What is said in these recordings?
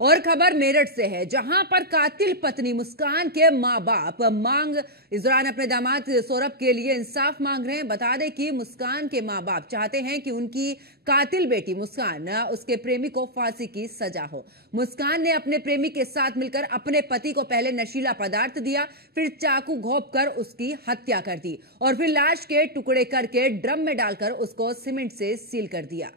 और खबर मेरठ से है, जहां पर कातिल पत्नी मुस्कान के मां बाप इस दौरान अपने दामाद सौरभ के लिए इंसाफ मांग रहे हैं। बता दें कि मुस्कान के मां बाप चाहते हैं कि उनकी कातिल बेटी मुस्कान उसके प्रेमी को फांसी की सजा हो। मुस्कान ने अपने प्रेमी के साथ मिलकर अपने पति को पहले नशीला पदार्थ दिया, फिर चाकू घोंप कर उसकी हत्या कर दी और फिर लाश के टुकड़े करके ड्रम में डालकर उसको सीमेंट से सील कर दिया।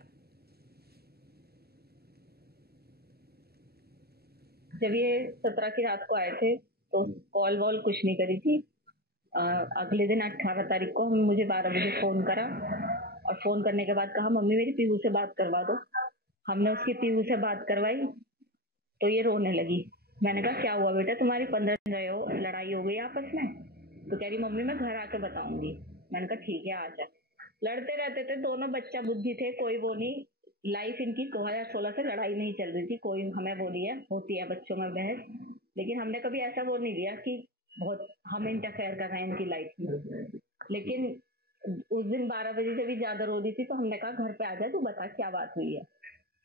जब ये 17 की रात को आए थे तो कॉल वॉल कुछ नहीं करी थी। अगले दिन 18 तारीख को मुझे 12 बजे फ़ोन करा और फ़ोन करने के बाद कहा मम्मी मेरी पीहू से बात करवा दो। हमने उसकी पीहू से बात करवाई तो ये रोने लगी। मैंने कहा क्या हुआ बेटा, तुम्हारी 15 दिन रहे हो, लड़ाई हो गई आपस में? तो कह रही मम्मी मैं घर आके बताऊंगी। मैंने कहा ठीक है आ जा। लड़ते रहते थे दोनों, बच्चा बुद्धि थे, कोई वो नहीं। लाइफ इनकी 2016 से लड़ाई नहीं चल रही थी, कोई हमें बोली है होती है बच्चों में बहस, लेकिन हमने कभी ऐसा वो नहीं लिया कि बहुत हम इंटरफेयर कर रहे हैं इनकी लाइफ में। लेकिन उस दिन 12 बजे से भी ज्यादा रो रही थी तो हमने कहा घर पे आ जा, तू बता क्या बात हुई है।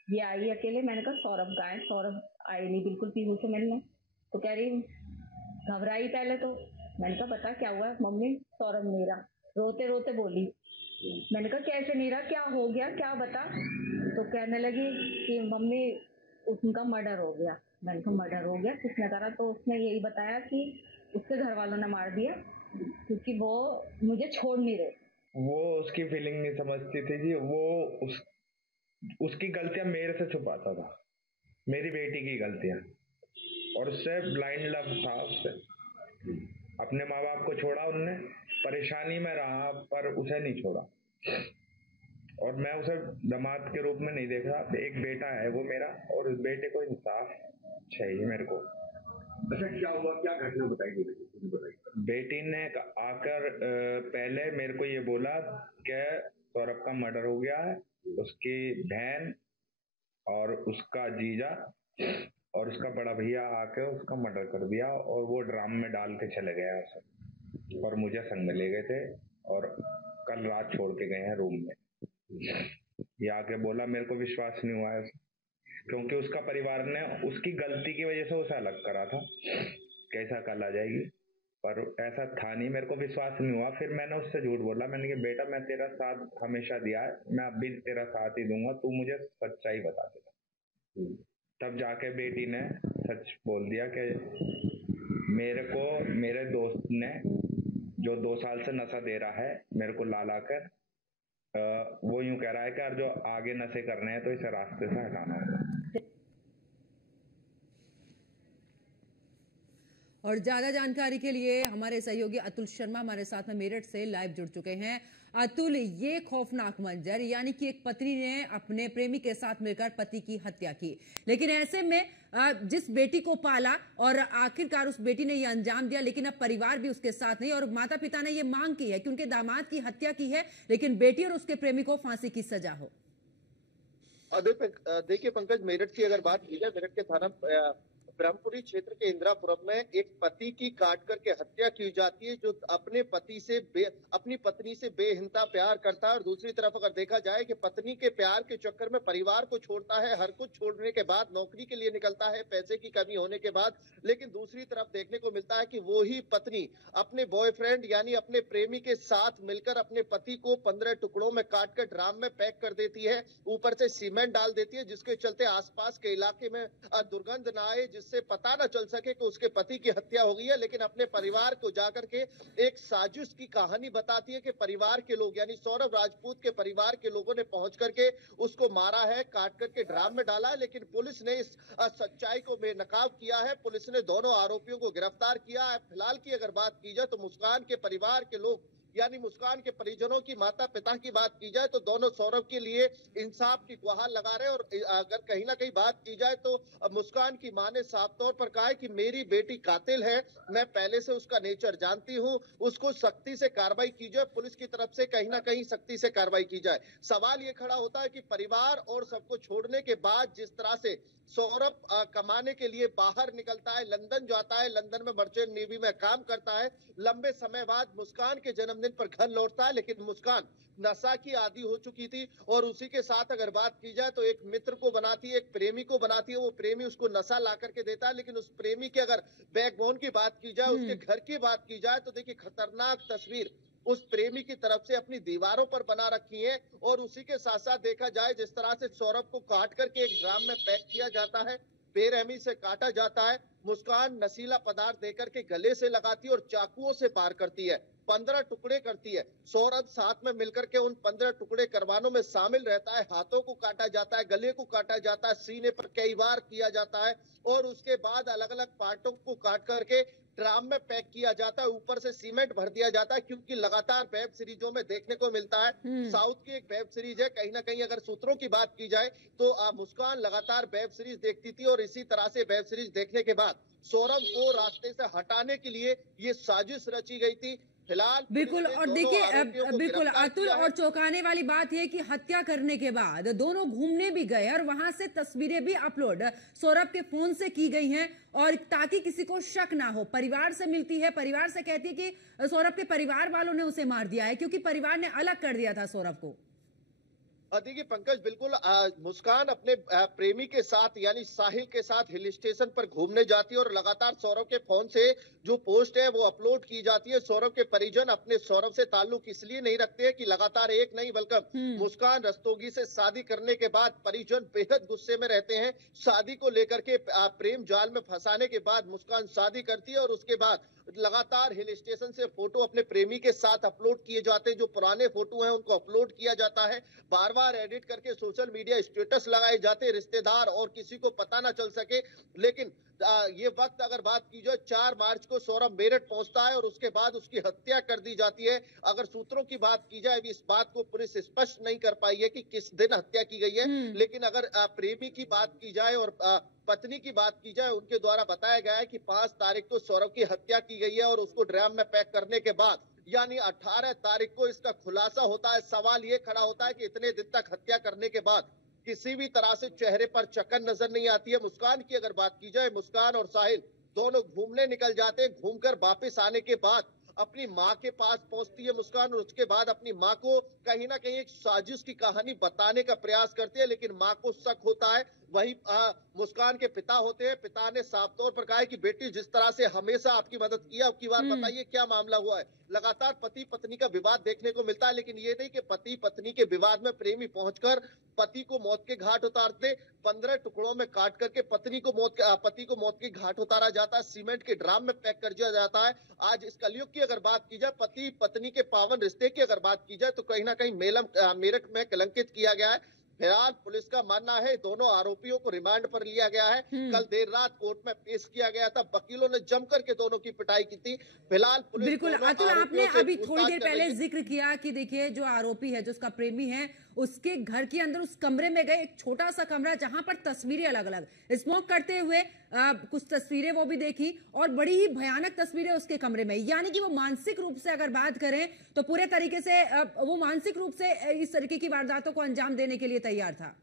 ये आई अकेले। मैंने कहा सौरभ कहाँ है? सौरभ आए नहीं बिल्कुल पीहू से मिलने। तो कह रही घबराई पहले तो। मैंने कहा बता क्या हुआ? मम्मी सौरभ नहीं रहा। रोते रोते बोली। मैंने कहा कैसे नहीं रहा, क्या हो गया, क्या बता? तो कहने लगी कि मम्मी उनका मर्डर हो गया। मैंने कहा मर्डर हो गया, किसने करा? तो उसने यही बताया कि उसके घर वालों ने मार दिया क्योंकि वो मुझे छोड़ नहीं रहे। वो उसकी फीलिंग नहीं समझती थी जी। वो उसकी गलतियां मेरे से छुपाता था, मेरी बेटी की गलतियां, और उससे ब्लाइंड लव था। उससे अपने माँ बाप को छोड़ा उनने, परेशानी में रहा पर उसे नहीं छोड़ा। और मैं उसे दामाद के रूप में नहीं देख रहा। एक बेटा है वो मेरा, और उस बेटे को इंसाफ चाहिए मेरे को। अच्छा क्या हुआ, क्या घटना बताई? बेटी ने आकर पहले मेरे को ये बोला कि सौरभ का मर्डर हो गया है। उसकी बहन और उसका जीजा और उसका बड़ा भैया आके उसका मर्डर कर दिया और वो ड्राम में डाल के चले गए उसे, और मुझे संग में ले गए थे और कल रात छोड़ के गए हैं रूम में। ये आके बोला, मेरे को विश्वास नहीं हुआ है क्योंकि उसका परिवार ने उसकी गलती की वजह से उसे अलग करा था। कैसा कल आ जाएगी, पर ऐसा था नहीं, मेरे को विश्वास नहीं हुआ। फिर मैंने उससे झूठ बोला, मैंने कहा बेटा मैं तेरा साथ हमेशा दिया है, मैं अब भी तेरा साथ ही दूंगा, तू मुझे सच्चाई बता देगा। तब जाके बेटी ने सच बोल दिया कि मेरे को मेरे दोस्त ने जो 2 साल से नशा दे रहा है मेरे को ला कर, वो यूं कह रहा है कि जो आगे नशे करने हैं तो इसे रास्ते से हटाना होगा। और ज्यादा जानकारी के लिए हमारे सहयोगी अतुल शर्मा हमारे साथ में मेरठ से लाइव जुड़ चुके हैं। अतुल, ये खौफनाक मंजर, यानी कि एक पत्नी ने अपने प्रेमी के साथ मिलकर पति की हत्या की, लेकिन ऐसे में जिस बेटी को पाला और आखिरकार उस बेटी ने ये अंजाम दिया, लेकिन अब परिवार भी उसके साथ नहीं और माता पिता ने ये मांग की है कि उनके दामाद की हत्या की है लेकिन बेटी और उसके प्रेमी को फांसी की सजा हो। देखिए पंकज, मेरठ की अगर बात की जाए, मेरठ के थाना ब्रह्मपुरी क्षेत्र के इंदिरापुरम में एक पति की काट करके हत्या की जाती है, जो अपने अपनी पत्नी से बेहिंता प्यार करता है। और दूसरी तरफ अगर देखा जाए कि पत्नी के प्यार के चक्कर में परिवार को छोड़ता है, हर कुछ छोड़ने के बाद नौकरी के लिए निकलता है पैसे की कमी होने के बाद। लेकिन दूसरी तरफ देखने को मिलता है कि वो ही पत्नी अपने बॉयफ्रेंड यानी अपने प्रेमी के साथ मिलकर अपने पति को 15 टुकड़ों में काट कर ड्राम में पैक कर देती है, ऊपर से सीमेंट डाल देती है, जिसके चलते आसपास के इलाके में दुर्गंध न आए, जिससे पता न चल सके कि उसके पति की हत्या हो गई है। लेकिन अपने परिवार को जाकर के एक साजिश की कहानी बताती है कि परिवार के लोग यानी सौरभ राजपूत के परिवार के लोगों ने पहुंच करके उसको मारा है, काट करके ड्राम में डाला है। लेकिन पुलिस ने इस सच्चाई को बेनकाब किया है। पुलिस ने दोनों आरोपियों को गिरफ्तार किया है। फिलहाल की अगर बात की जाए तो मुस्कान के परिवार के लोग यानी मुस्कान के परिजनों की, माता पिता की बात की जाए तो दोनों सौरभ के लिए इंसाफ की गुहार लगा रहे हैं। और अगर कहीं ना कहीं बात की जाए तो मुस्कान की मां ने साफ तौर पर कहा है कि मेरी बेटी कातिल है, मैं पहले से उसका नेचर जानती हूं, उसको सख्ती से कार्रवाई की जाए, पुलिस की तरफ से कहीं ना कहीं सख्ती से कार्रवाई की जाए। सवाल ये खड़ा होता है कि परिवार और सबको छोड़ने के बाद जिस तरह से सौरभ कमाने के लिए बाहर निकलता है, लंदन जाता है, लंदन में मर्चेंट नेवी में काम करता है। लंबे समय बाद मुस्कान के जन्मदिन पर घर लौटता है, लेकिन मुस्कान नशा की आदी हो चुकी थी और उसी के साथ अगर बात की जाए तो एक मित्र को बनाती है, एक प्रेमी को बनाती है। वो प्रेमी उसको नशा ला करके देता है, लेकिन उस प्रेमी के अगर बैकबोन की बात की जाए, उसके घर की बात की जाए, तो देखिए खतरनाक तस्वीर उस प्रेमी की तरफ से अपनी दीवारों पर बना रखी है। और उसी के साथ साथ देखा जाए जिस तरह से सौरभ को काट करके एक ड्राम में पैक किया जाता है, बेरहमी से काटा जाता है। मुस्कान नशीला पदार्थ देकर के गले से लगाती है और चाकुओं से पार करती है, 15 टुकड़े करती है। सौरभ साथ में मिलकर के उन 15 टुकड़े करवानों में शामिल रहता है। हाथों को काटा जाता है, गले को काटा जाता है, सीने पर कई बार किया जाता है और उसके बाद अलग अलग पार्टों को काट करके ड्राम में पैक किया जाता है। ऊपर से सीमेंट भर दिया जाता है, क्योंकि लगातार वेब सीरीजों में देखने को मिलता है। साउथ की एक वेब सीरीज है, कहीं ना कहीं अगर सूत्रों की बात की जाए तो मुस्कान लगातार वेब सीरीज देखती थी और इसी तरह से वेब सीरीज देखने के बाद सौरभ को रास्ते से हटाने के लिए ये साजिश रची गई थी। फिलहाल बिल्कुल, और देखिए बिल्कुल अतुल, और चौंकाने वाली बात यह कि हत्या करने के बाद दोनों घूमने भी गए और वहां से तस्वीरें भी अपलोड सौरभ के फोन से की गई हैं, और ताकि किसी को शक ना हो। परिवार से मिलती है, परिवार से कहती है कि सौरभ के परिवार वालों ने उसे मार दिया है, क्योंकि परिवार ने अलग कर दिया था सौरभ को। देखिए पंकज, बिल्कुल मुस्कान अपने प्रेमी के साथ यानी साहिल के साथ हिल स्टेशन पर घूमने जाती है और लगातार सौरभ के फोन से जो पोस्ट है वो अपलोड की जाती है। सौरभ के परिजन अपने सौरभ से ताल्लुक इसलिए नहीं रखते हैं कि लगातार एक नहीं बल्कि मुस्कान रस्तोगी से शादी करने के बाद परिजन बेहद गुस्से में रहते हैं। शादी को लेकर के प्रेम जाल में फंसाने के बाद मुस्कान शादी करती है और उसके बाद लगातार हिल स्टेशन से फोटो अपने प्रेमी के साथ अपलोड किए जाते हैं। जो पुराने फोटो हैं उनको अपलोड किया जाता है, बार बार एडिट करके सोशल मीडिया स्टेटस लगाए जाते हैं, रिश्तेदार और किसी को पता ना चल सके। लेकिन ये वक्त अगर बात की जाए, 4 मार्च को सौरभ मेरठ पहुंचता है और उसके बाद उसकी हत्या कर दी जाती है। अगर सूत्रों की बात की जाए, अभी इस बात को पुलिस स्पष्ट नहीं कर पाई है कि किस दिन हत्या की गई है, लेकिन अगर प्रेमी की बात की जाए और पत्नी की बात की जाए, उनके द्वारा बताया गया है कि 5 तारीख को सौरभ की हत्या की गई है और उसको ड्राम में पैक करने के बाद यानी 18 तारीख को इसका खुलासा होता है। सवाल ये खड़ा होता है कि इतने दिन तक हत्या करने के बाद किसी भी तरह से चेहरे पर चकन नजर नहीं आती है। मुस्कान की अगर बात की जाए, मुस्कान और साहिल दोनों घूमने निकल जाते हैं। घूमकर वापस आने के बाद अपनी माँ के पास पहुंचती है मुस्कान और उसके बाद अपनी माँ को कहीं ना कहीं एक साजिश की कहानी बताने का प्रयास करती है, लेकिन माँ को शक होता है। वही मुस्कान के पिता होते हैं। पिता ने साफ तौर पर कहा है कि बेटी जिस तरह से हमेशा आपकी मदद किया, अब की बार बताइए क्या मामला हुआ है। लगातार पति पत्नी का विवाद देखने को मिलता है, लेकिन ये नहीं कि पति पत्नी के विवाद में प्रेमी पहुंचकर पति को मौत के घाट उतारते। 15 टुकड़ों में काट करके पति को मौत के घाट उतारा जाता है, सीमेंट के ड्राम में पैक कर दिया जाता है। आज इस कलयुग की अगर बात की जाए, पति पत्नी के पावन रिश्ते की अगर बात की जाए, तो कहीं ना कहीं मेरठ में कलंकित किया गया है। फिलहाल पुलिस का मानना है दोनों आरोपियों को रिमांड पर लिया गया है। कल देर रात कोर्ट में पेश किया गया था, वकीलों ने जमकर के दोनों की पिटाई की थी। फिलहाल पुलिस बिल्कुल अतुल, आपने अभी थोड़ी देर पहले जिक्र किया कि देखिए जो आरोपी है, जो उसका प्रेमी है, उसके घर के अंदर उस कमरे में गए, एक छोटा सा कमरा जहां पर तस्वीरें अलग अलग स्मोक करते हुए कुछ तस्वीरें वो भी देखी और बड़ी ही भयानक तस्वीरें उसके कमरे में। यानी कि वो मानसिक रूप से अगर बात करें तो पूरे तरीके से वो मानसिक रूप से इस तरीके की वारदातों को अंजाम देने के लिए तैयार था।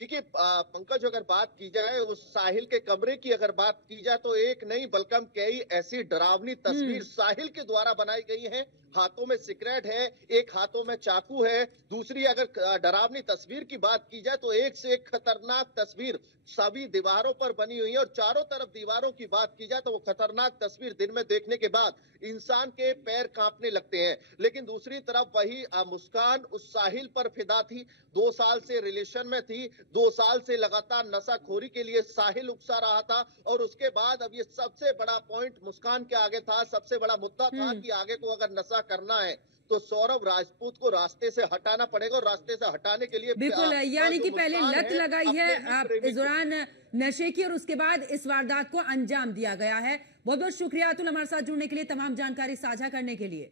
देखिए पंकज, अगर बात की जाए उस साहिल के कमरे की अगर बात की जाए, तो एक नहीं बल्कि कई ऐसी डरावनी तस्वीर साहिल के द्वारा बनाई गई हैं। हाथों में सिगरेट है, एक हाथों में चाकू है। दूसरी अगर डरावनी तस्वीर की बात की जाए तो एक से एक खतरनाक तस्वीर सभी दीवारों पर बनी हुई है और चारों तरफ दीवारों की बात की जाए तो वो खतरनाक तस्वीर दिन में देखने के बाद इंसान के पैर कांपने लगते हैं। लेकिन दूसरी तरफ वही मुस्कान उस साहिल पर फिदा थी, 2 साल से रिलेशन में थी, 2 साल से लगातार नशाखोरी के लिए साहिल उकसा रहा था। और उसके बाद अब ये सबसे बड़ा पॉइंट मुस्कान के आगे था, सबसे बड़ा मुद्दा था कि आगे को अगर नशा करना है तो सौरभ राजपूत को रास्ते से हटाना पड़ेगा और रास्ते से हटाने के लिए बिल्कुल, यानी कि पहले लत लगाई है इस दौरान नशे की और उसके बाद इस वारदात को अंजाम दिया गया है। बहुत बहुत शुक्रिया अतुल, हमारे साथ जुड़ने के लिए, तमाम जानकारी साझा करने के लिए।